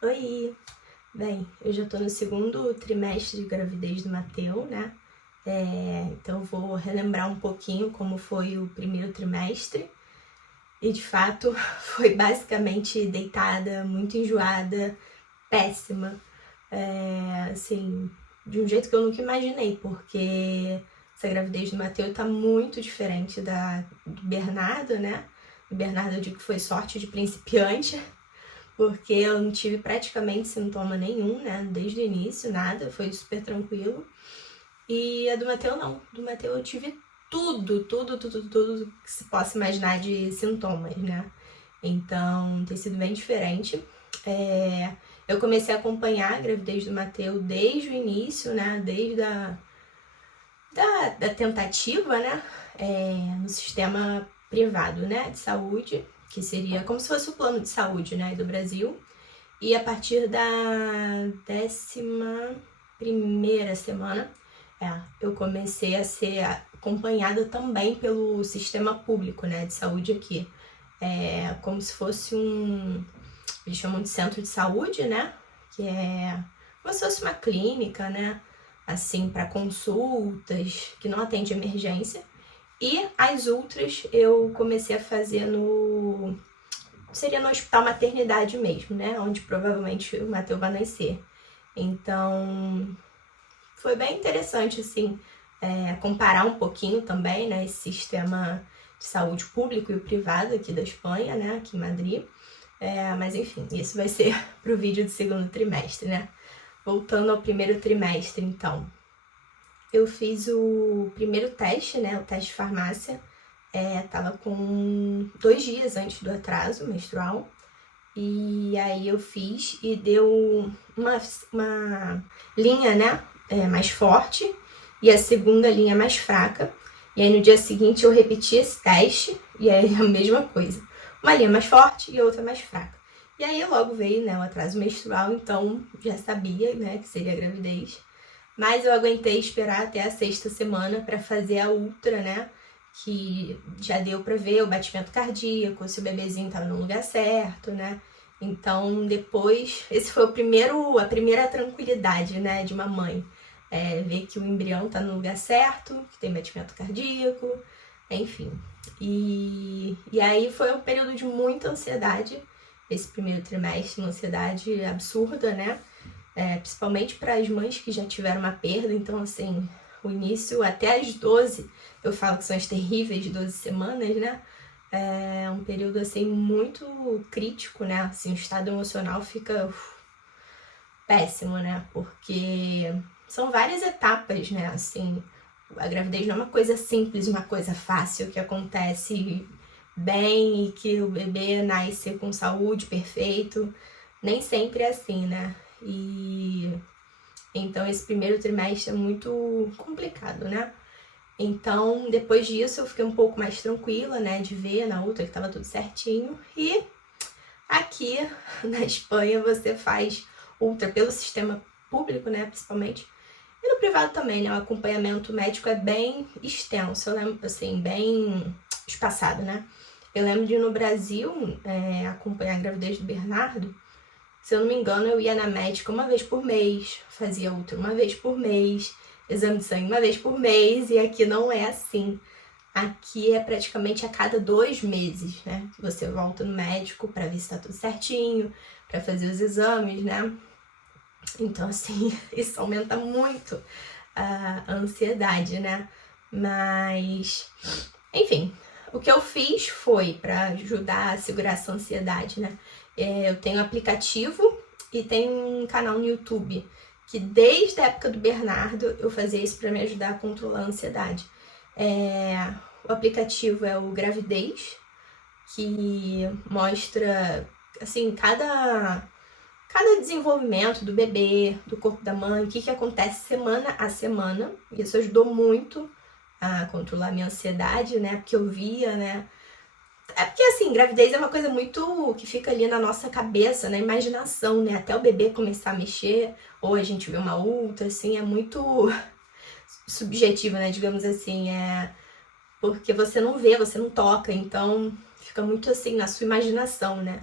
Oi! Bem, eu já tô no segundo trimestre de gravidez do Mateu, né? Então eu vou relembrar um pouquinho como foi o primeiro trimestre. E de fato foi basicamente deitada, muito enjoada, péssima. Assim, de um jeito que eu nunca imaginei, porque essa gravidez do Mateu tá muito diferente do Bernardo, né? O Bernardo eu digo que foi sorte de principiante, porque eu não tive praticamente sintoma nenhum, né? Desde o início, nada, foi super tranquilo. E a do Mateu não. Do Mateu eu tive tudo que se possa imaginar de sintomas, né? Então tem sido bem diferente. Eu comecei a acompanhar a gravidez do Mateu desde o início, né? Desde da tentativa, né? No sistema privado, né? De saúde, que seria como se fosse o plano de saúde, né? Do Brasil. E a partir da 11ª semana, eu comecei a ser acompanhada também pelo sistema público, né, de saúde aqui. Como se fosse eles chamam de centro de saúde, né, que é como se fosse uma clínica, né, assim, para consultas, que não atende emergência. E as outras eu comecei a fazer seria no hospital maternidade mesmo, né? Onde provavelmente o Mateu vai nascer. Então, foi bem interessante, assim, comparar um pouquinho também, né? Esse sistema de saúde público e o privado aqui da Espanha, né? Aqui em Madrid. Mas enfim, isso vai ser pro vídeo do segundo trimestre, né? Voltando ao primeiro trimestre, então. Eu fiz o primeiro teste, né? O teste de farmácia. Tava com 2 dias antes do atraso menstrual. E aí eu fiz e deu uma linha, né, mais forte e a segunda linha mais fraca. E aí no dia seguinte eu repeti esse teste e aí a mesma coisa. Uma linha mais forte e outra mais fraca. E aí logo veio, né, o atraso menstrual, então já sabia, né, que seria gravidez. Mas eu aguentei esperar até a 6ª semana para fazer a ultra, né, que já deu para ver o batimento cardíaco, se o bebezinho estava no lugar certo, né? Então, depois, esse foi a primeira tranquilidade, né, de uma mãe. Ver que o embrião tá no lugar certo, que tem batimento cardíaco, enfim. E aí foi um período de muita ansiedade, esse primeiro trimestre, uma ansiedade absurda, né? Principalmente para as mães que já tiveram uma perda, então, assim, o início até as 12, eu falo que são as terríveis 12 semanas, né? É um período, assim, muito crítico, né? Assim, o estado emocional fica péssimo, né? Porque são várias etapas, né? Assim, a gravidez não é uma coisa simples, uma coisa fácil que acontece bem e que o bebê nasce com saúde, perfeito. Nem sempre é assim, né? E então esse primeiro trimestre é muito complicado, né? Então, depois disso, eu fiquei um pouco mais tranquila, né, de ver na outra que tava tudo certinho. E aqui na Espanha você faz ultra pelo sistema público, né, principalmente. E no privado também, né, o acompanhamento médico é bem extenso, eu lembro, assim, bem espaçado, né. Eu lembro de no Brasil acompanhar a gravidez do Bernardo. Se eu não me engano, eu ia na médica uma vez por mês, fazia ultra uma vez por mês, exame de sangue uma vez por mês, e aqui não é assim. Aqui é praticamente a cada 2 meses, né? Que você volta no médico para ver se tá tudo certinho, para fazer os exames, né? Então, assim, isso aumenta muito a ansiedade, né? Mas, enfim, o que eu fiz foi para ajudar a segurar essa ansiedade, né? Eu tenho um aplicativo e tenho um canal no YouTube que desde a época do Bernardo eu fazia isso para me ajudar a controlar a ansiedade. O aplicativo é o Gravidez, que mostra, assim, cada desenvolvimento do bebê, do corpo da mãe, o que acontece semana a semana. Isso ajudou muito a controlar a minha ansiedade, né? Porque eu via, né? Porque, assim, gravidez é uma coisa muito que fica ali na nossa cabeça, na imaginação, né? Até o bebê começar a mexer, ou a gente vê uma ultra, assim, é muito subjetivo, né? Digamos assim, porque você não vê, você não toca, então fica muito assim na sua imaginação, né?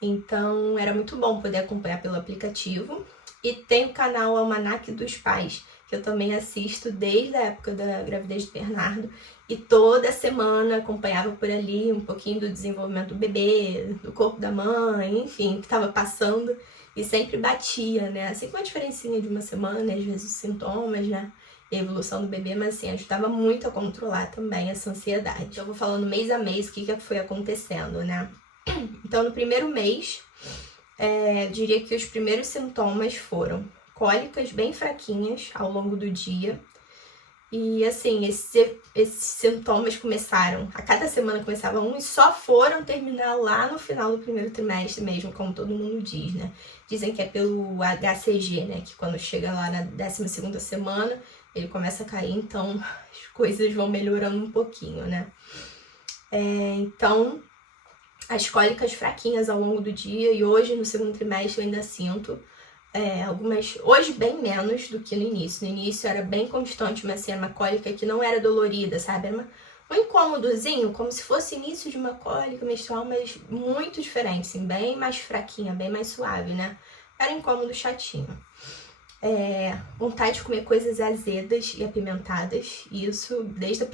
Então era muito bom poder acompanhar pelo aplicativo. E tem o canal Almanac dos Pais, que eu também assisto desde a época da gravidez do Bernardo. E toda semana acompanhava por ali um pouquinho do desenvolvimento do bebê, do corpo da mãe, enfim, o que estava passando. E sempre batia, né? Assim, com uma diferencinha de uma semana, às vezes os sintomas, né? E a evolução do bebê, mas assim, ajudava muito a controlar também essa ansiedade. Eu vou falando mês a mês o que foi acontecendo, né? Então, no primeiro mês, diria que os primeiros sintomas foram cólicas bem fraquinhas ao longo do dia. E assim, esses sintomas começaram, a cada semana começava um e só foram terminar lá no final do primeiro trimestre mesmo, como todo mundo diz, né? Dizem que é pelo HCG, né? Que quando chega lá na 12ª semana, ele começa a cair, então as coisas vão melhorando um pouquinho, né? Então, as cólicas fraquinhas ao longo do dia, e hoje no segundo trimestre eu ainda sinto algumas, hoje bem menos do que no início. No início era bem constante, mas assim, era uma cólica que não era dolorida, sabe? Era um incômodozinho, como se fosse início de uma cólica menstrual, mas muito diferente, assim, bem mais fraquinha, bem mais suave, né? Era incômodo chatinho. Vontade de comer coisas azedas e apimentadas, isso desde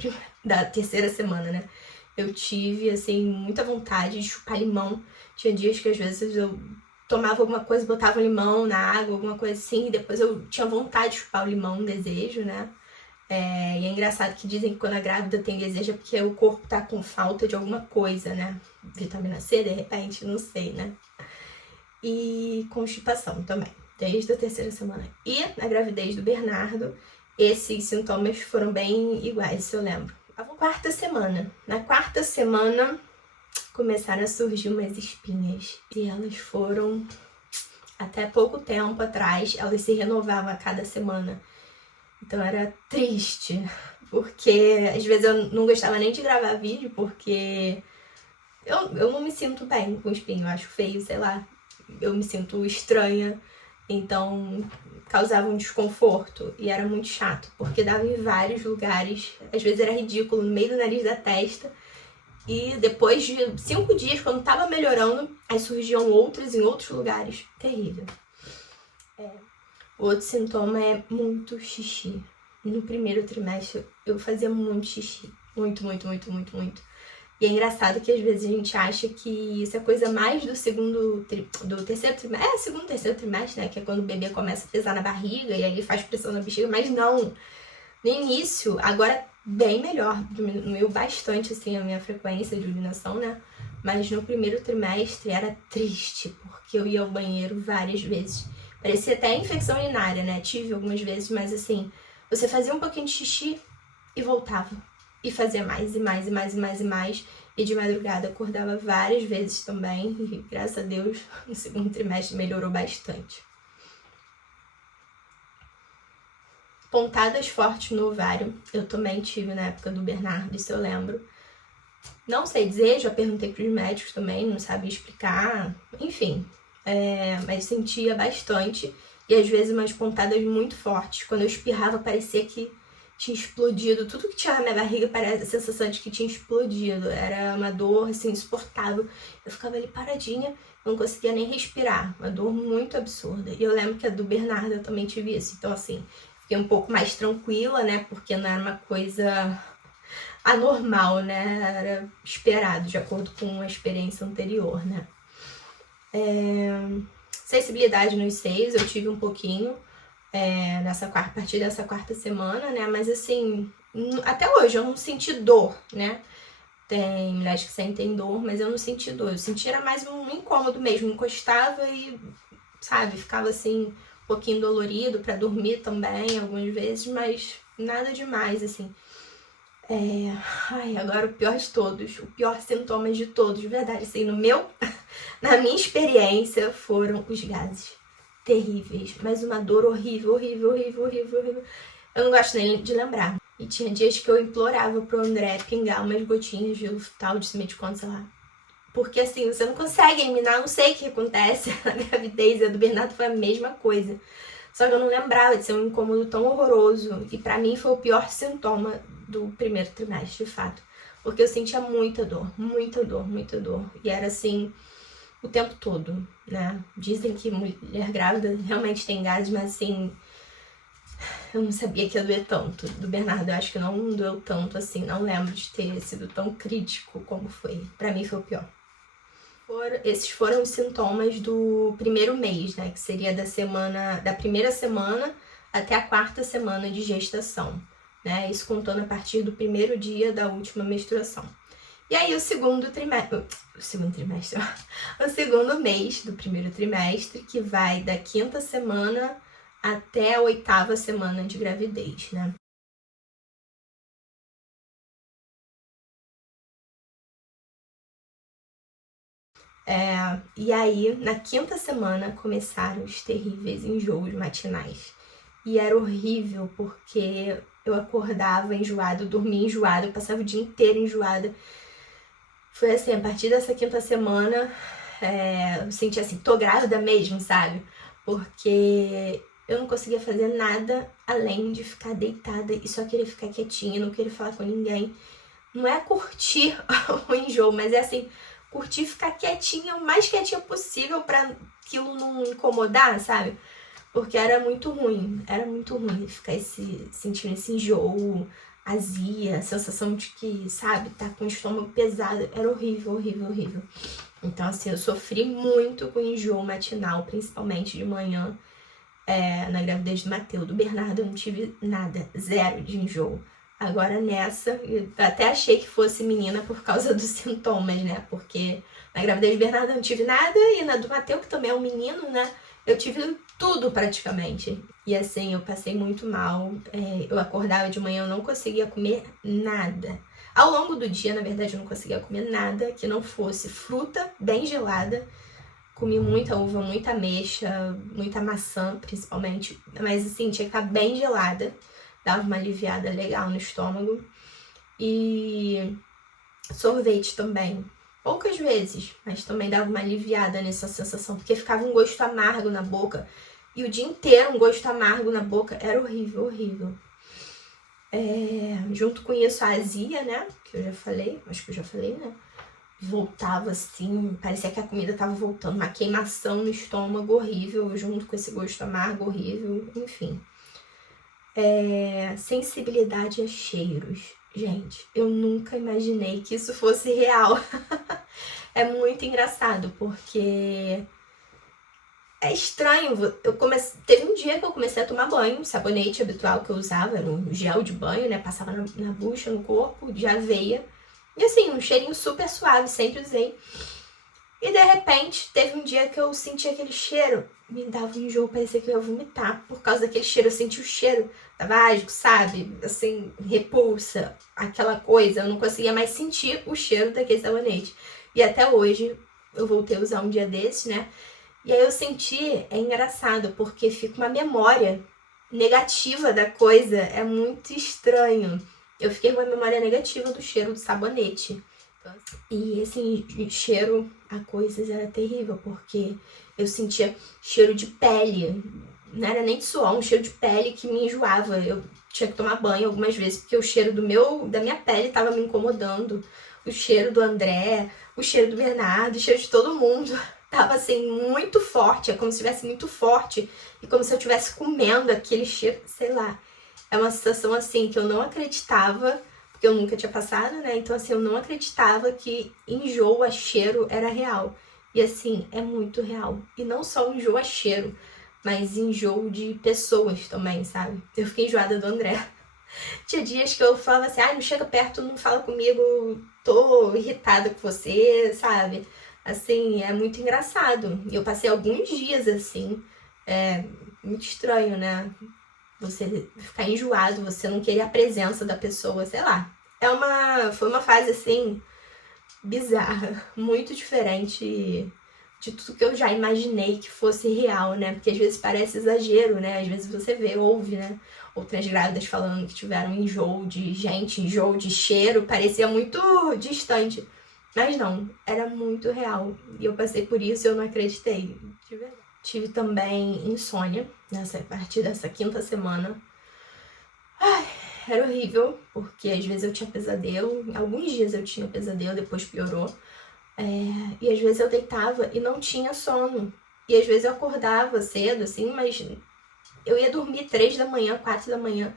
da 3ª semana, né? Eu tive, assim, muita vontade de chupar limão. Tinha dias que às vezes eu tomava alguma coisa, botava limão na água, alguma coisa assim, e depois eu tinha vontade de chupar o limão, um desejo, né? E é engraçado que dizem que quando a grávida tem desejo é porque o corpo tá com falta de alguma coisa, né? Vitamina C, de repente, não sei, né? E constipação também, desde a 3ª semana. E na gravidez do Bernardo, esses sintomas foram bem iguais, se eu lembro. A 4ª semana. Na 4ª semana, começaram a surgir umas espinhas. E elas foram, até pouco tempo atrás, elas se renovavam a cada semana. Então era triste, porque às vezes eu não gostava nem de gravar vídeo, porque eu não me sinto bem com espinho, eu acho feio, sei lá. Eu me sinto estranha, então causava um desconforto e era muito chato, porque dava em vários lugares, às vezes era ridículo, no meio do nariz da testa. E depois de 5 dias, quando tava melhorando, aí surgiam outros em outros lugares. Terrível. O outro sintoma é muito xixi. No primeiro trimestre, eu fazia muito xixi. Muito, muito, muito, muito, muito. E é engraçado que às vezes a gente acha que isso é coisa mais do 3º trimestre. Segundo, 3º trimestre, né? Que é quando o bebê começa a pesar na barriga e aí ele faz pressão na bexiga. Mas não. No início, agora bem melhor, diminuiu bastante assim a minha frequência de urinação, né? Mas no primeiro trimestre era triste, porque eu ia ao banheiro várias vezes. Parecia até infecção urinária, né? Tive algumas vezes, mas assim, você fazia um pouquinho de xixi e voltava. E fazia mais, e mais, e mais, e mais, e mais. E de madrugada acordava várias vezes também. E graças a Deus, no segundo trimestre melhorou bastante. Pontadas fortes no ovário, eu também tive na época do Bernardo, isso eu lembro. Não sei dizer, já perguntei pros médicos também, não sabia explicar, enfim. Mas sentia bastante e às vezes umas pontadas muito fortes. Quando eu espirrava parecia que tinha explodido, tudo que tinha na minha barriga parecia a sensação de que tinha explodido. Era uma dor assim, insuportável. Eu ficava ali paradinha, não conseguia nem respirar, uma dor muito absurda. E eu lembro que a do Bernardo eu também tive isso, então assim... Fiquei um pouco mais tranquila, né? Porque não era uma coisa anormal, né? Era esperado, de acordo com a experiência anterior, né? Sensibilidade nos seios, eu tive um pouquinho a partir dessa 4ª semana, né? Mas assim, até hoje eu não senti dor, né? Tem mulheres que sentem dor, mas eu não senti dor. Eu senti era mais um incômodo mesmo. Encostava e, sabe, ficava assim... um pouquinho dolorido para dormir também, algumas vezes, mas nada demais, assim. Agora o pior de todos, o pior sintoma de todos, de verdade, assim, na minha experiência, foram os gases terríveis, mas uma dor horrível, horrível, horrível, horrível, horrível. Eu não gosto nem de lembrar. E tinha dias que eu implorava pro André pingar umas gotinhas de Luftal, de Simeticon, sei lá. Porque assim, você não consegue eliminar, não sei o que acontece na gravidez. A do Bernardo foi a mesma coisa. Só que eu não lembrava de ser um incômodo tão horroroso. E pra mim foi o pior sintoma do primeiro trimestre, de fato. Porque eu sentia muita dor, muita dor, muita dor. E era assim, o tempo todo, né? Dizem que mulher grávida realmente tem gases, mas assim, eu não sabia que ia doer tanto. Do Bernardo, eu acho que não doeu tanto assim, não lembro de ter sido tão crítico como foi. Pra mim foi o pior. Esses foram os sintomas do primeiro mês, né? Que seria da primeira semana até a 4ª semana de gestação, né? Isso contando a partir do primeiro dia da última menstruação. E aí o segundo mês do primeiro trimestre, que vai da 5ª semana até a 8ª semana de gravidez, né? E aí, na 5ª semana, começaram os terríveis enjoos matinais. E era horrível, porque eu acordava enjoada, eu dormia enjoada, eu passava o dia inteiro enjoada. Foi assim, a partir dessa 5ª semana, eu senti assim, tô grávida mesmo, sabe? Porque eu não conseguia fazer nada além de ficar deitada e só queria ficar quietinha, não queria falar com ninguém. Não é curtir o enjoo, mas é assim, curtir ficar quietinha, o mais quietinha possível pra aquilo não incomodar, sabe? Porque era muito ruim ficar sentindo esse enjoo, azia, sensação de que, sabe, tá com o estômago pesado. Era horrível, horrível, horrível. Então, assim, eu sofri muito com enjoo matinal, principalmente de manhã, na gravidez do Matheus. Do Bernardo eu não tive nada, zero de enjoo. Agora nessa, eu até achei que fosse menina por causa dos sintomas, né? Porque na gravidez do Bernardo eu não tive nada e na do Matheus, que também é um menino, né? Eu tive tudo praticamente. E assim, eu passei muito mal. Eu acordava de manhã, eu não conseguia comer nada. Ao longo do dia, na verdade, eu não conseguia comer nada que não fosse fruta bem gelada. Comi muita uva, muita ameixa, muita maçã, principalmente. Mas assim, tinha que estar bem gelada. Dava uma aliviada legal no estômago. E sorvete também. Poucas vezes, mas também dava uma aliviada nessa sensação, porque ficava um gosto amargo na boca. E o dia inteiro um gosto amargo na boca. Era horrível, horrível. Junto com isso, a azia, né? Que eu já falei, acho que eu já falei, né? Voltava assim, parecia que a comida tava voltando. Uma queimação no estômago horrível, junto com esse gosto amargo horrível, enfim. Sensibilidade a cheiros. Gente, eu nunca imaginei que isso fosse real. É muito engraçado, porque é estranho. Teve um dia que eu comecei a tomar banho, o sabonete habitual que eu usava, era um gel de banho, né? Passava na bucha, no corpo, de aveia. E assim, um cheirinho super suave, sempre usei. E de repente, teve um dia que eu senti aquele cheiro, me dava um enjoo, parecia que eu ia vomitar. Por causa daquele cheiro, eu senti o cheiro tabágico, sabe? Assim, repulsa, aquela coisa. Eu não conseguia mais sentir o cheiro daquele sabonete. E até hoje, eu voltei a usar um dia desse, né? E aí eu senti, é engraçado, porque fica uma memória negativa da coisa, é muito estranho. Eu fiquei com uma memória negativa do cheiro do sabonete. E esse cheiro a coisas era terrível, porque eu sentia cheiro de pele. Não era nem de suor, um cheiro de pele que me enjoava. Eu tinha que tomar banho algumas vezes, porque o cheiro da minha pele estava me incomodando. O cheiro do André, o cheiro do Bernardo, o cheiro de todo mundo tava assim muito forte. É como se estivesse muito forte e como se eu estivesse comendo aquele cheiro, sei lá. É uma sensação assim que eu não acreditava, porque eu nunca tinha passado, né? Então assim, eu não acreditava que enjoo a cheiro era real. E assim, é muito real. E não só o enjoo a cheiro, mas enjoo de pessoas também, sabe? Eu fiquei enjoada do André. Tinha dias que eu falava assim, não chega perto, não fala comigo, tô irritada com você, sabe? Assim, é muito engraçado. Eu passei alguns dias assim, muito estranho, né? Você ficar enjoado, você não querer a presença da pessoa, sei lá. Foi uma fase assim, bizarra, muito diferente de tudo que eu já imaginei que fosse real, né? Porque às vezes parece exagero, né? Às vezes você ouve, né? Outras grávidas falando que tiveram enjoo de gente, enjoo de cheiro, parecia muito distante. Mas não, era muito real. E eu passei por isso e eu não acreditei, de verdade. Tive também insônia, a partir dessa 5ª semana. Era horrível, porque às vezes eu tinha pesadelo. Alguns dias eu tinha pesadelo, depois piorou. E às vezes eu deitava e não tinha sono. E às vezes eu acordava cedo, assim, mas eu ia dormir 3 da manhã, 4 da manhã.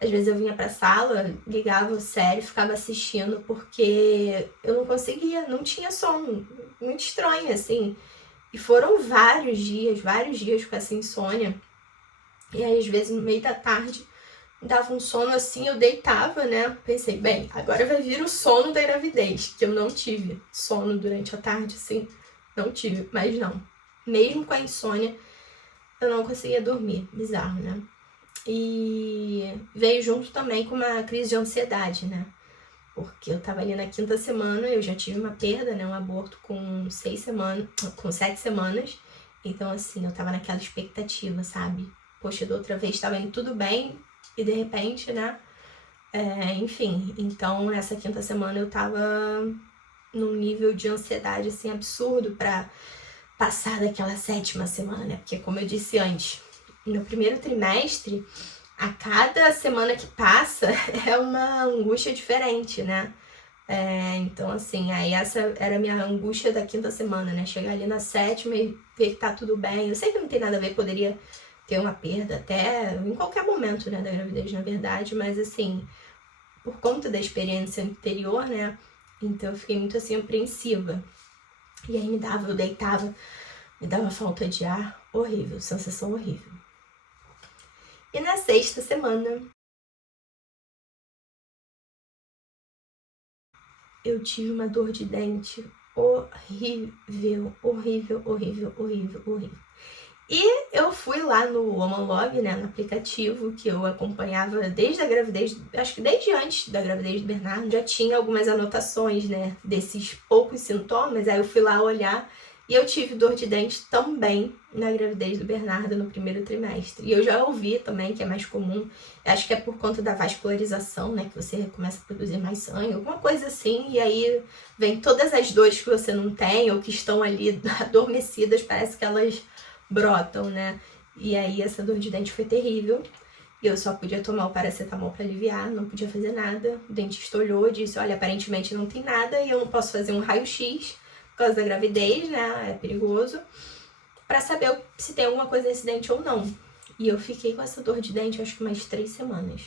Às vezes eu vinha pra sala, ligava o série, ficava assistindo, porque eu não conseguia, não tinha sono. Muito estranho, assim. E foram vários dias com essa insônia. E aí, às vezes, no meio da tarde, dava um sono assim, eu deitava, né? Pensei, bem, agora vai vir o sono da gravidez, que eu não tive sono durante a tarde, assim. Não tive, mas não. Mesmo com a insônia, eu não conseguia dormir. Bizarro, né? E veio junto também com uma crise de ansiedade, né? Porque eu tava ali na 5ª semana, eu já tive uma perda, né? Um aborto com 7 semanas. Então, assim, eu tava naquela expectativa, sabe? Poxa, da outra vez tava indo tudo bem e de repente, né? Enfim, então nessa 5ª semana eu tava num nível de ansiedade, assim, absurdo pra passar daquela 7ª semana, né? Porque, como eu disse antes, no primeiro trimestre, a cada semana que passa é uma angústia diferente, né? Então, assim, aí essa era a minha angústia da 5ª semana, né? Chegar ali na 7ª e ver que tá tudo bem. Eu sei que não tem nada a ver, poderia ter uma perda até em qualquer momento, né, da gravidez, na verdade, mas, assim, por conta da experiência anterior, né? Então, eu fiquei muito, assim, apreensiva. E aí eu deitava, me dava falta de ar, horrível, sensação horrível. E na 6ª semana, eu tive uma dor de dente horrível. E eu fui lá no Omolog, né, no aplicativo que eu acompanhava desde a gravidez, acho que desde antes da gravidez do Bernardo, já tinha algumas anotações, né, desses poucos sintomas. Aí eu fui lá olhar e eu tive dor de dente também na gravidez do Bernardo no primeiro trimestre. E eu já ouvi também que é mais comum, acho que é por conta da vascularização, né, que você começa a produzir mais sangue, alguma coisa assim, e aí vem todas as dores que você não tem ou que estão ali adormecidas, parece que elas brotam, né? E aí essa dor de dente foi terrível. Eu só podia tomar o paracetamol para aliviar, não podia fazer nada. O dentista olhou e disse, olha, aparentemente não tem nada e eu não posso fazer um raio-x por causa da gravidez, né? É perigoso. Para saber se tem alguma coisa nesse dente ou não. E eu fiquei com essa dor de dente, acho que mais 3 semanas.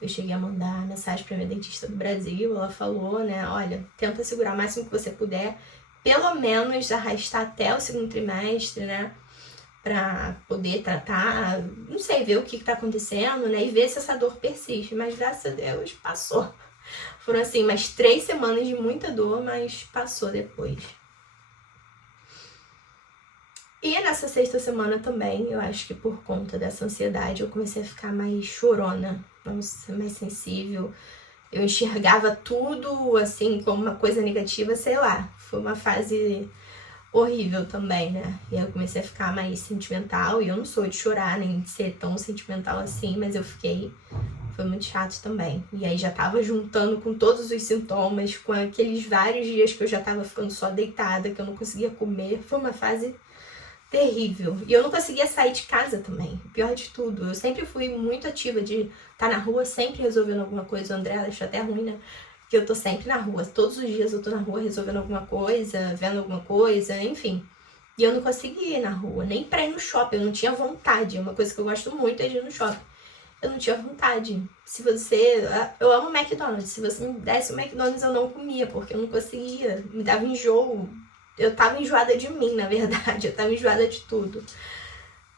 Eu cheguei a mandar mensagem para minha dentista do Brasil, ela falou, né, olha, tenta segurar o máximo que você puder, pelo menos arrastar até o 2º trimestre, né? Pra poder tratar, não sei, ver o que tá acontecendo, né? E ver se essa dor persiste. Mas graças a Deus passou. Foram assim, umas 3 semanas de muita dor, mas passou depois. E nessa 6ª semana também, eu acho que por conta dessa ansiedade, eu comecei a ficar mais chorona, mais sensível. Eu enxergava tudo assim como uma coisa negativa, sei lá. Foi uma fase horrível também, né? E aí eu comecei a ficar mais sentimental, e eu não sou de chorar, nem de ser tão sentimental assim, mas eu fiquei, foi muito chato também. E aí já tava juntando com todos os sintomas, com aqueles vários dias que eu já tava ficando só deitada, que eu não conseguia comer, foi uma fase terrível. E eu não conseguia sair de casa também, pior de tudo. Eu sempre fui muito ativa de estar na rua, sempre resolvendo alguma coisa. O André achou até ruim, né? Que eu tô sempre na rua, todos os dias eu tô na rua resolvendo alguma coisa, vendo alguma coisa, enfim. E eu não conseguia ir na rua, nem pra ir no shopping, eu não tinha vontade. Uma coisa que eu gosto muito é de ir no shopping. Eu não tinha vontade. Eu amo McDonald's, se você me desse o McDonald's eu não comia, porque eu não conseguia, me dava enjoo. Eu tava enjoada de mim, na verdade, eu tava enjoada de tudo.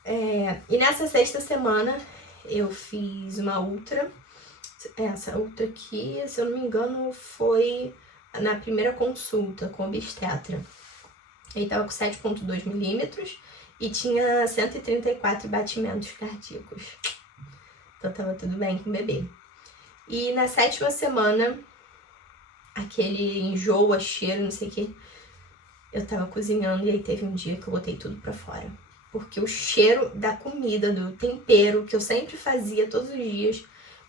E nessa 6ª semana eu fiz uma ultra. Essa outra aqui, se eu não me engano, foi na primeira consulta com o obstetra. Ele tava com 7,2 milímetros e tinha 134 batimentos cardíacos. Então tava tudo bem com o bebê. E na 7ª semana, aquele enjoo, cheiro, não sei o que, eu tava cozinhando e aí teve um dia que eu botei tudo pra fora. Porque o cheiro da comida, do tempero que eu sempre fazia todos os dias,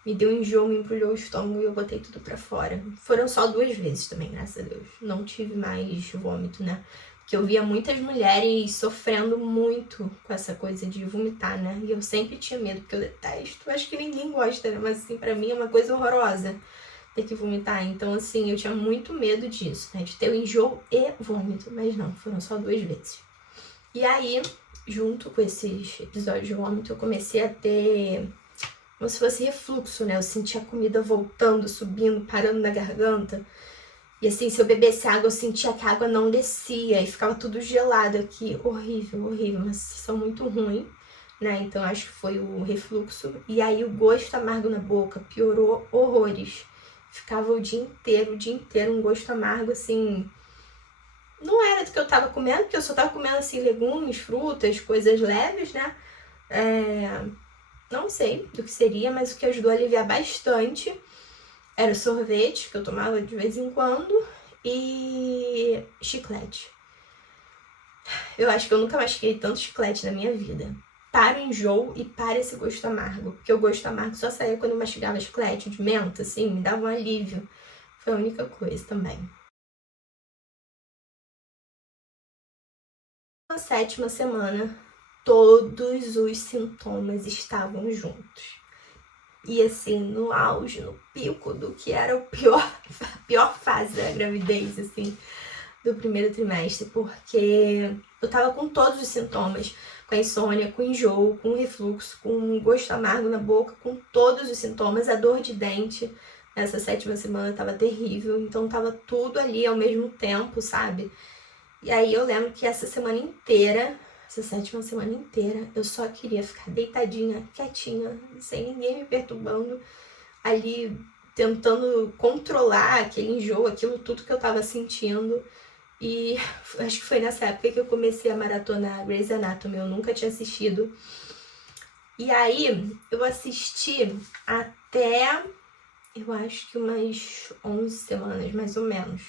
me deu um enjoo, me embrulhou o estômago e eu botei tudo pra fora. Foram só 2 vezes também, graças a Deus. Não tive mais vômito, né? Porque eu via muitas mulheres sofrendo muito com essa coisa de vomitar, né? E eu sempre tinha medo, porque eu detesto. Acho que ninguém gosta, né? Mas assim, pra mim é uma coisa horrorosa. ter que vomitar. Então, assim, eu tinha muito medo disso, né? De ter o enjoo e vômito. Mas não, foram só 2 vezes. E aí, junto com esses episódios de vômito, eu comecei a ter como se fosse refluxo, né? Eu sentia a comida voltando, subindo, parando na garganta. E assim, se eu bebesse água, eu sentia que a água não descia e ficava tudo gelado aqui. Horrível, horrível, uma sensação muito ruim, né? Então acho que foi o refluxo. E aí o gosto amargo na boca piorou horrores. Ficava o dia inteiro, um gosto amargo, assim. Não era do que eu tava comendo, porque eu só tava comendo, assim, legumes, frutas, coisas leves, né? Não sei do que seria, mas o que ajudou a aliviar bastante era o sorvete, que eu tomava de vez em quando, e chiclete. Eu acho que eu nunca masquei tanto chiclete na minha vida. Para o enjoo e para esse gosto amargo. Porque o gosto amargo só saía quando eu mastigava chiclete de menta, assim, me dava um alívio. Foi a única coisa também. Na 7ª semana, todos os sintomas estavam juntos. E assim, no auge, no pico do que era a pior fase da gravidez, assim, do primeiro trimestre, porque eu tava com todos os sintomas, com a insônia, com enjoo, com refluxo, com gosto amargo na boca, com todos os sintomas, a dor de dente. Nessa 7ª semana tava terrível, então tava tudo ali ao mesmo tempo, sabe? E aí eu lembro que essa 7ª semana inteira, eu só queria ficar deitadinha, quietinha, sem ninguém me perturbando, ali tentando controlar aquele enjoo, aquilo tudo que eu tava sentindo. E acho que foi nessa época que eu comecei a maratonar Grey's Anatomy, eu nunca tinha assistido. E aí eu assisti até, eu acho que umas 11 semanas, mais ou menos.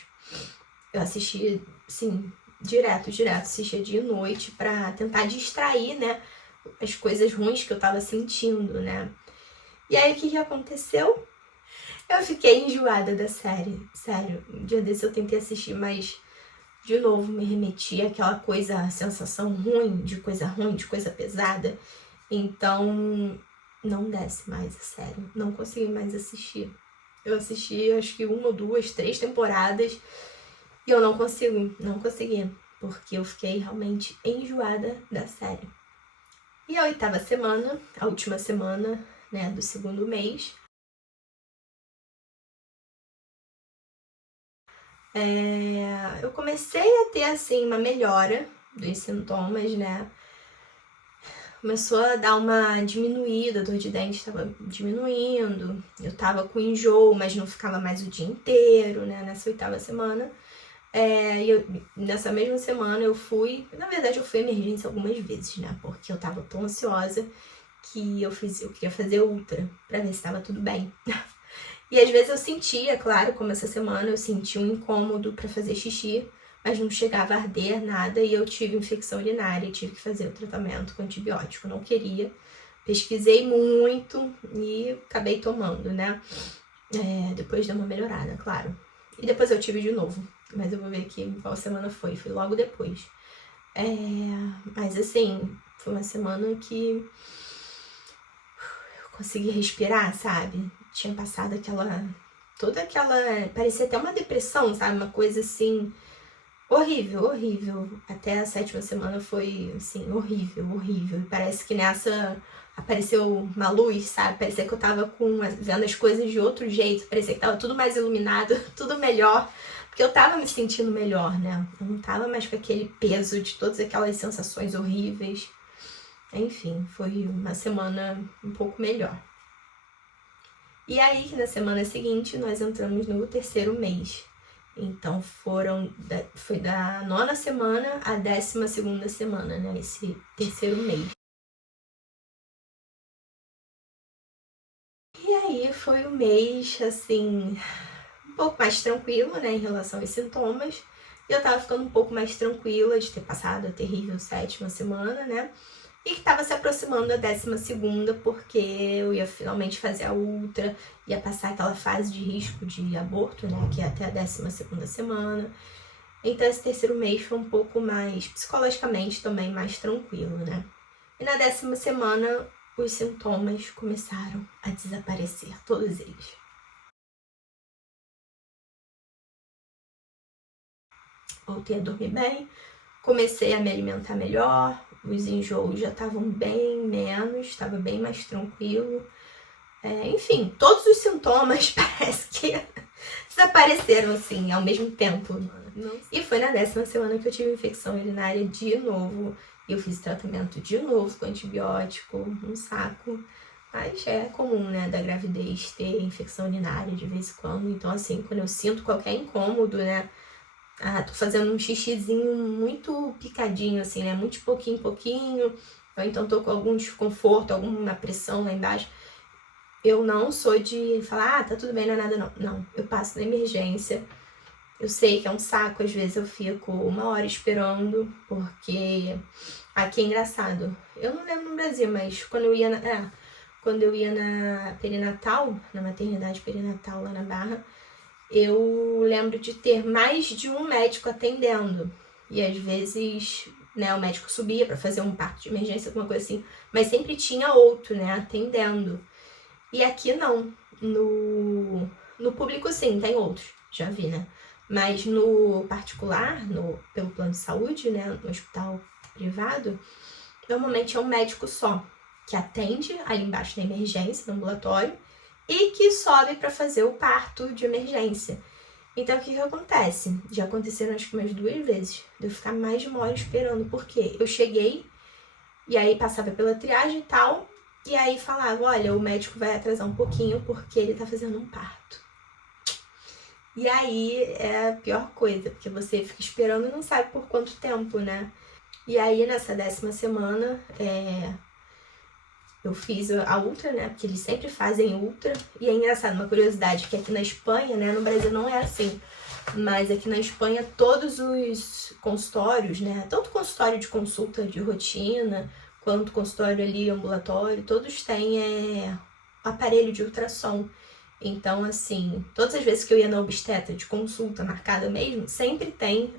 Eu assisti, sim, direto, assistia dia e noite pra tentar distrair, né, as coisas ruins que eu tava sentindo, né. E aí, o que aconteceu? Eu fiquei enjoada da série, sério. Um dia desse eu tentei assistir, mas, de novo, me remetia àquela coisa, a sensação ruim, de coisa pesada. Então, não desce mais a série, não consegui mais assistir. Eu assisti, acho que 1 ou 2, 3 temporadas, e eu não consegui, porque eu fiquei realmente enjoada da série. E a 8ª semana, a última semana, né, do segundo mês, eu comecei a ter, assim, uma melhora dos sintomas, né? Começou a dar uma diminuída, a dor de dente estava diminuindo, eu tava com enjoo, mas não ficava mais o dia inteiro, né, nessa 8ª semana. E nessa mesma semana eu fui, na verdade eu fui à emergência algumas vezes, né, porque eu tava tão ansiosa que eu queria fazer ultra, pra ver se tava tudo bem. E às vezes eu sentia, claro, como essa semana eu senti um incômodo pra fazer xixi, mas não chegava a arder nada e eu tive infecção urinária e tive que fazer o tratamento com antibiótico. Não queria, pesquisei muito e acabei tomando, né? Depois deu uma melhorada, claro. E depois eu tive de novo, mas eu vou ver aqui qual semana foi logo depois. Mas assim, foi uma semana que eu consegui respirar, sabe? Tinha passado toda aquela, parecia até uma depressão, sabe? Uma coisa assim, horrível. Até a 7ª semana foi, assim, horrível. E parece que nessa apareceu uma luz, sabe? Parecia que eu tava vendo as coisas de outro jeito. Parecia que tava tudo mais iluminado, tudo melhor. Porque eu tava me sentindo melhor, né? Eu não tava mais com aquele peso de todas aquelas sensações horríveis. Enfim, foi uma semana um pouco melhor. E aí, que na semana seguinte, nós entramos no 3º mês. Então, foi da 9ª semana à 12ª semana, né? Esse 3º mês. E aí, foi um mês, assim, um pouco mais tranquilo, né? Em relação aos sintomas. E eu tava ficando um pouco mais tranquila de ter passado a terrível 7ª semana, né? E que estava se aproximando da 12ª, porque eu ia finalmente fazer a ultra, ia passar aquela fase de risco de aborto, né, que é até a 12ª semana. Então esse 3º mês foi um pouco mais, psicologicamente também, mais tranquilo, né. E na 10ª semana, os sintomas começaram a desaparecer, todos eles. voltei a dormir bem, comecei a me alimentar melhor, os enjoos já estavam bem menos, estava bem mais tranquilo. Enfim, todos os sintomas parece que desapareceram assim, ao mesmo tempo. E foi na 10ª semana que eu tive infecção urinária de novo. Eu fiz tratamento de novo com antibiótico, um saco. Mas é comum, né, da gravidez ter infecção urinária de vez em quando. Então, assim, quando eu sinto qualquer incômodo, né, tô fazendo um xixizinho muito picadinho, assim, né, muito de pouquinho em pouquinho, ou então tô com algum desconforto, alguma pressão lá embaixo, eu não sou de falar, tá tudo bem, não é nada não. Não, eu passo na emergência. Eu sei que é um saco, às vezes eu fico 1 hora esperando, porque aqui é engraçado. Eu não lembro no Brasil, mas quando eu ia na perinatal, na maternidade perinatal lá na Barra, eu lembro de ter mais de um médico atendendo. E às vezes, né, o médico subia para fazer um parto de emergência, alguma coisa assim, mas sempre tinha outro, né, atendendo. E aqui não. No público, sim, tem outros, já vi, né? Mas no particular, pelo plano de saúde, né, no hospital privado, normalmente é um médico só, que atende ali embaixo na emergência, no ambulatório, e que sobe para fazer o parto de emergência. Então, o que acontece? Já aconteceram acho que umas 2 vezes, de eu ficar mais de 1 hora esperando, porque eu cheguei, e aí passava pela triagem e tal, e aí falava, olha, o médico vai atrasar um pouquinho, porque ele tá fazendo um parto. E aí é a pior coisa, porque você fica esperando e não sabe por quanto tempo, né? E aí, nessa 10ª semana, eu fiz a ultra, né? Porque eles sempre fazem ultra. E é engraçado, uma curiosidade, que aqui na Espanha, né? No Brasil não é assim. Mas aqui na Espanha, todos os consultórios, né? Tanto consultório de consulta de rotina, quanto consultório ali ambulatório, todos têm aparelho de ultrassom. Então, assim, todas as vezes que eu ia na obstetra de consulta marcada mesmo, sempre tem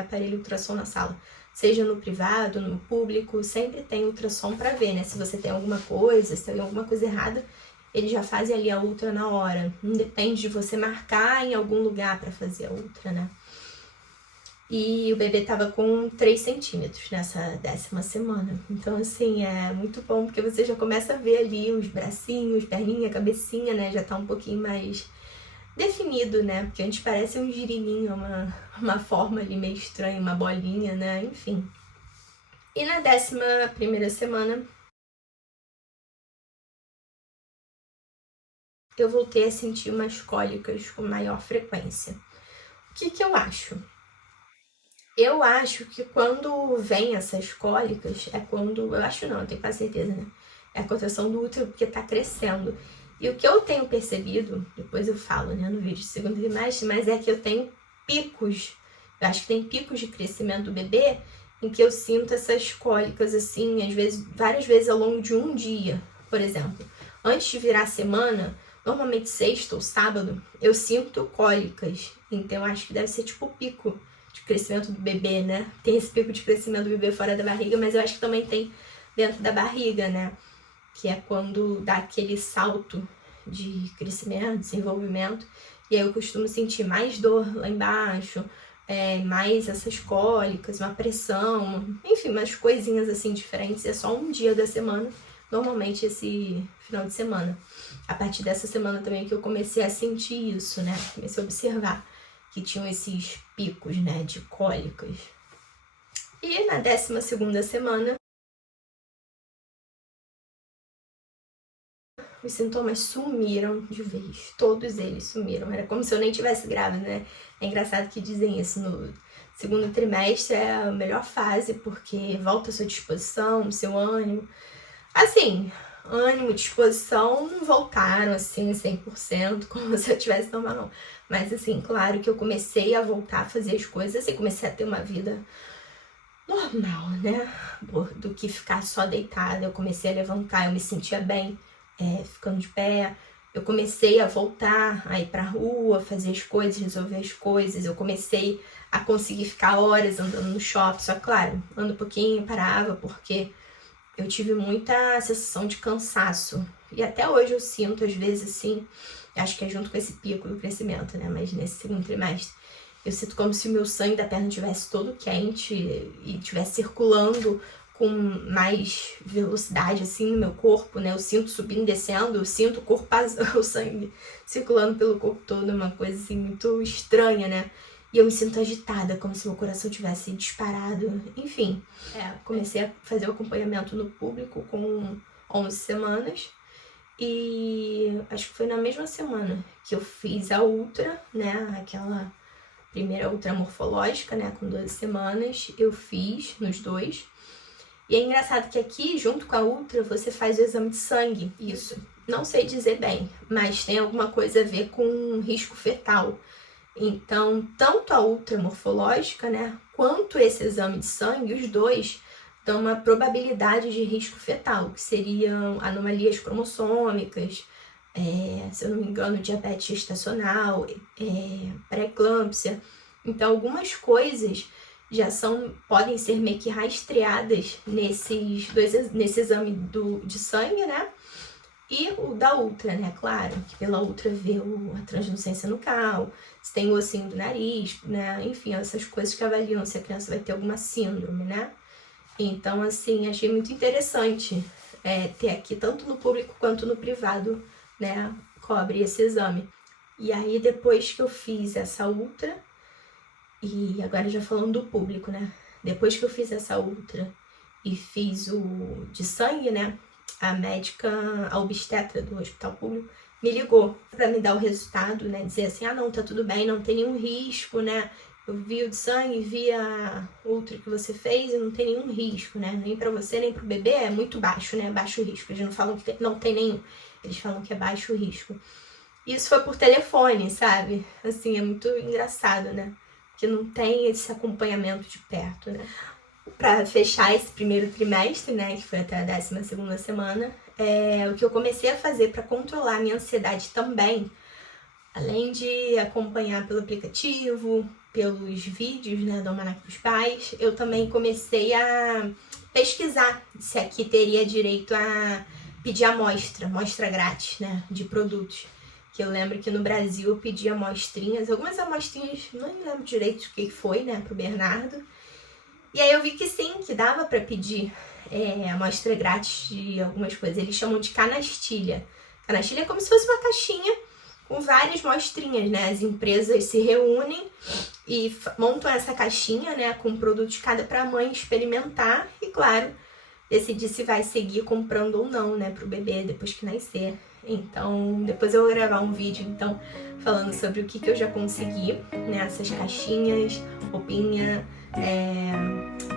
aparelho ultrassom na sala. Seja no privado, no público, sempre tem ultrassom pra ver, né? Se você tem alguma coisa, se tem alguma coisa errada, eles já fazem ali a ultra na hora. Não depende de você marcar em algum lugar pra fazer a ultra, né? E o bebê tava com 3 centímetros nessa 10ª semana. Então, assim, é muito bom, porque você já começa a ver ali os bracinhos, perninha, cabecinha, né? Já tá um pouquinho mais definido, né? Porque antes parece um girininho, uma forma ali meio estranha, uma bolinha, né? Enfim. E na 11ª semana, eu voltei a sentir umas cólicas com maior frequência. O que eu acho? Eu acho que quando vem essas cólicas, é quando... Eu acho não, eu tenho quase certeza, né? É a contração do útero, porque tá crescendo. E o que eu tenho percebido, depois eu falo, né, no vídeo de segundo trimestre, mas é que eu tenho picos, eu acho que tem picos de crescimento do bebê, em que eu sinto essas cólicas, assim, às vezes, várias vezes ao longo de um dia, por exemplo. Antes de virar a semana, normalmente sexta ou sábado, eu sinto cólicas. Então, eu acho que deve ser tipo o pico de crescimento do bebê, né? Tem esse pico de crescimento do bebê fora da barriga, mas eu acho que também tem dentro da barriga, né? Que é quando dá aquele salto de crescimento, desenvolvimento, e aí eu costumo sentir mais dor lá embaixo, mais essas cólicas, uma pressão, enfim, umas coisinhas assim diferentes. É só um dia da semana, normalmente esse final de semana. A partir dessa semana também que eu comecei a sentir isso, né? Comecei a observar que tinham esses picos, né, de cólicas. E na 12ª semana, os sintomas sumiram de vez, todos eles sumiram, era como se eu nem tivesse grávida, né? É engraçado que dizem isso, no segundo trimestre é a melhor fase, porque volta a sua disposição, seu ânimo. Assim, ânimo, disposição não voltaram assim 100%, como se eu tivesse normal, não. Mas assim, claro que eu comecei a voltar a fazer as coisas e comecei a ter uma vida normal, né? Do que ficar só deitada. Eu comecei a levantar, eu me sentia bem, ficando de pé. Eu comecei a voltar, a ir pra rua, fazer as coisas, resolver as coisas. Eu comecei a conseguir ficar horas andando no shopping. Só claro, ando um pouquinho, parava, porque eu tive muita sensação de cansaço. E até hoje eu sinto, às vezes, assim, acho que é junto com esse pico do crescimento, né? Mas nesse segundo trimestre, Eu sinto como se o meu sangue da perna estivesse todo quente e estivesse circulando com mais velocidade, assim, no meu corpo, né? Eu sinto subindo e descendo, eu sinto o corpo, o sangue circulando pelo corpo todo, uma coisa, assim, muito estranha, né? E eu me sinto agitada, como se meu coração tivesse disparado. Enfim, comecei a fazer o acompanhamento no público com 11 semanas. E acho que foi na mesma semana que eu fiz a ultra, né? Aquela primeira ultra morfológica, né? Com 12 semanas. Eu fiz nos dois. E é engraçado que aqui, junto com a ultra, você faz o exame de sangue. Isso. Não sei dizer bem, mas tem alguma coisa a ver com risco fetal. Então, tanto a ultra morfológica, né, quanto esse exame de sangue, os dois dão uma probabilidade de risco fetal, que seriam anomalias cromossômicas, se eu não me engano, diabetes gestacional, pré-eclâmpsia. Então, algumas coisas já podem ser meio que rastreadas nesse exame de sangue, né? E o da ultra, né? Claro, que pela ultra vê a translucência nucal, se tem o ossinho do nariz, né? Enfim, essas coisas que avaliam se a criança vai ter alguma síndrome, né? Então, assim, achei muito interessante ter aqui, tanto no público quanto no privado, né? Cobre esse exame. E aí, depois que eu fiz essa ultra, e agora já falando do público, né? Depois que eu fiz essa ultra e fiz o de sangue, né? A médica, a obstetra do hospital público, me ligou para me dar o resultado, né? Dizer assim, não, tá tudo bem, não tem nenhum risco, né? Eu vi o de sangue, vi a ultra que você fez e não tem nenhum risco, né? Nem para você, nem pro bebê, é muito baixo, né? Baixo risco. Eles não falam que não tem nenhum, eles falam que é baixo risco. Isso foi por telefone, sabe? Assim, é muito engraçado, né? Que não tem esse acompanhamento de perto, né? Para fechar esse primeiro trimestre, né, que foi até a 12ª semana, o que eu comecei a fazer para controlar a minha ansiedade também, além de acompanhar pelo aplicativo, pelos vídeos, né, do Almanac dos Pais, eu também comecei a pesquisar se aqui teria direito a pedir amostra grátis, né, de produtos. Que eu lembro que no Brasil eu pedi amostrinhas, algumas amostrinhas, não lembro direito o que foi, né, pro Bernardo. E aí eu vi que sim, que dava para pedir amostra grátis de algumas coisas. Eles chamam de canastilha. Canastilha é como se fosse uma caixinha com várias mostrinhas, né? As empresas se reúnem e montam essa caixinha, né, com produtos cada para a mãe experimentar e, claro, decidir se vai seguir comprando ou não, né, pro bebê depois que nascer. Então, depois eu vou gravar um vídeo, então, falando sobre o que eu já consegui, né, essas caixinhas, roupinha,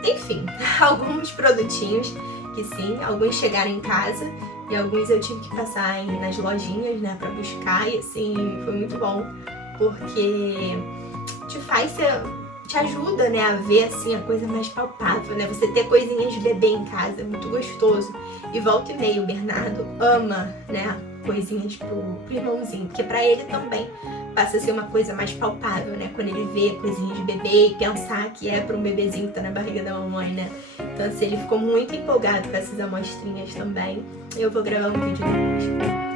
enfim, alguns produtinhos que sim, alguns chegaram em casa e alguns eu tive que passar nas lojinhas, né, pra buscar e assim, foi muito bom, porque te ajuda, né, a ver assim a coisa mais palpável, né, você ter coisinhas de bebê em casa, é muito gostoso. E volta e meia, o Bernardo ama, né, coisinhas pro irmãozinho, porque pra ele também passa a ser uma coisa mais palpável, né? Quando ele vê coisinhas de bebê e pensar que é para um bebezinho que tá na barriga da mamãe, né? Então, assim, ele ficou muito empolgado com essas amostrinhas também. Eu vou gravar um vídeo depois.